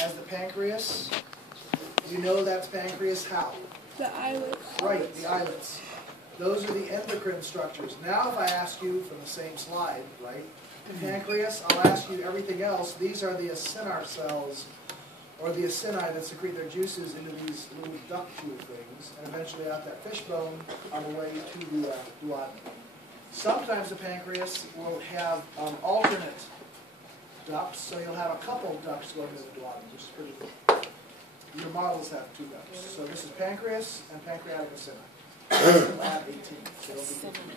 has the pancreas. You know that's pancreas how? The islets. Right, the islets. Those are the endocrine structures. Now if I ask you from the same slide, right, pancreas, I'll ask you everything else. These are the acinar cells, or the acini that secrete their juices into these little ductule things, and eventually out that fishbone on the way to the duodenum. Sometimes the pancreas will have alternate ducts, so you'll have a couple ducts going to the duodenum, which is pretty cool. Your models have two ducts. So this is pancreas and pancreatic acini. Lab 18. So it'll be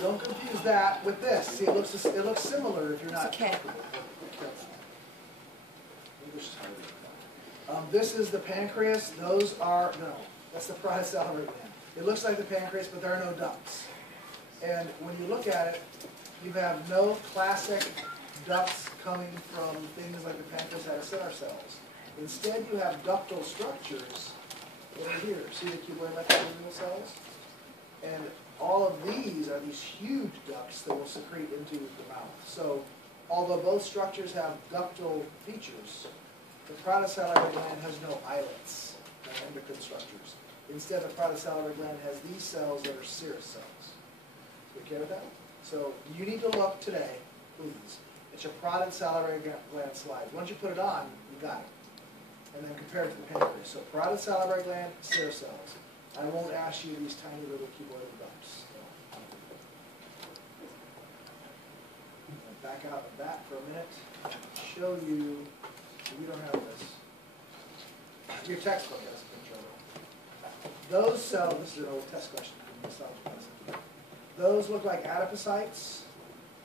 don't confuse that with this. See, it looks similar if you're not comfortable. This is the pancreas. Those are, no, that's the parotid salivary gland. It looks like the pancreas, but there are no ducts. And when you look at it, you have no classic ducts coming from things like the pancreas that are acinar cells. Instead, you have ductal structures over here. See the cuboid epithelial cells? And all of these are these huge ducts that will secrete into the mouth. So, although both structures have ductal features, the parotid salivary gland has no islets, no endocrine structures. Instead, the parotid salivary gland has these cells that are serous cells. You okay with that? So you need to look today, please, at your parotid salivary gland slide. Once you put it on, you got it. And then compare it to the pancreas. So parotid salivary gland, serous cells. I won't ask you these tiny little cuboidal ducts. Back out of that for a minute. Show you. We don't have this. Your textbook has a picture of it. Those cells, this is an old test question. Those look like adipocytes.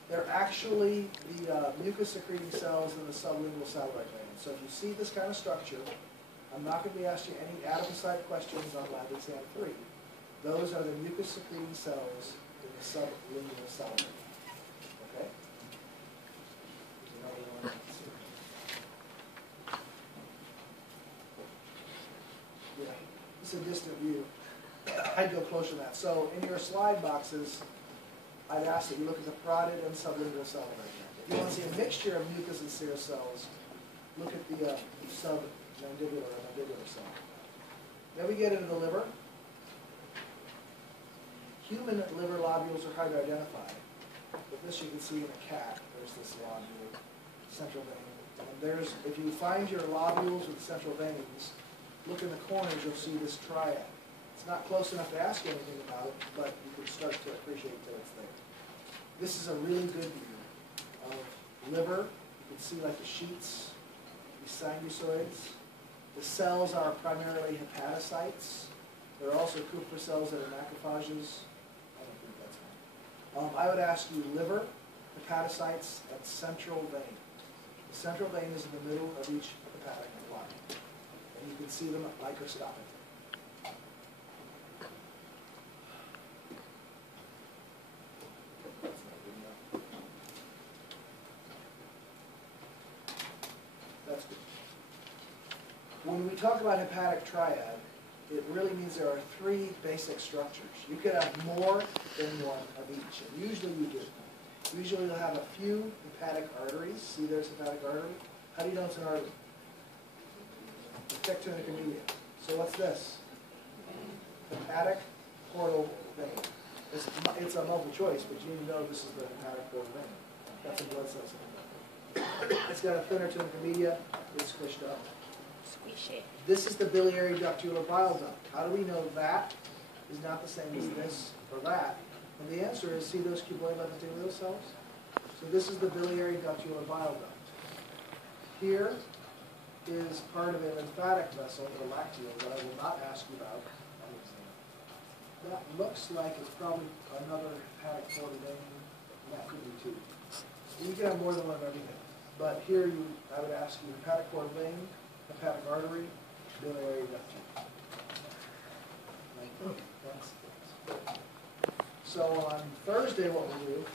They're actually the mucus-secreting cells in the sublingual salivary gland. So if you see this kind of structure, I'm not going to be asking any adipocyte questions on lab exam 3. Those are the mucus-secreting cells in the sublingual salivary gland. Okay? Another one. Yeah, it's a distant view. I'd go closer to that. So in your slide boxes, I'd ask that you look at the parotid and sublingual salivary gland. If you want to see a mixture of mucus and serous cells, look at the submandibular or mandibular cell. Then we get into the liver. Human liver lobules are hard to identify. But this you can see in a cat. There's this lobule, central vein. And there's, if you find your lobules with central veins, look in the corners, you'll see this triad. It's not close enough to ask you anything about it, but you can start to appreciate that it's there. This is a really good view of liver. You can see like the sheets, these sinusoids. The cells are primarily hepatocytes. There are also Kupffer cells that are macrophages. I don't think that's one. I would ask you liver, hepatocytes, and central vein. The central vein is in the middle of each hepatic line. And you can see them microscopically. That's good. When we talk about hepatic triad, it really means there are 3 basic structures. You could have more than one of each, and usually you do. Usually you'll have a few hepatic arteries. See, there's hepatic artery. How do you know it's an artery? The tectonic media. So what's this? Hepatic portal vein. It's a multiple choice, but you need to know this is the hepatic portal vein. That's a blood cell. It's got a thinner tunica media. It's squished up. Squishy. This is the biliary ductular bile duct. How do we know that is not the same as this or that? And the answer is, see those cuboid epithelial cells? So this is the biliary ductular bile duct. Here is part of a lymphatic vessel, the lacteal, that I will not ask you about. That looks like it's probably another hepatic portal vein, and that could be too. You can have more than one of everything. But here I would ask you hepatic portal vein, hepatic artery, biliary ductus. So on Thursday what we'll do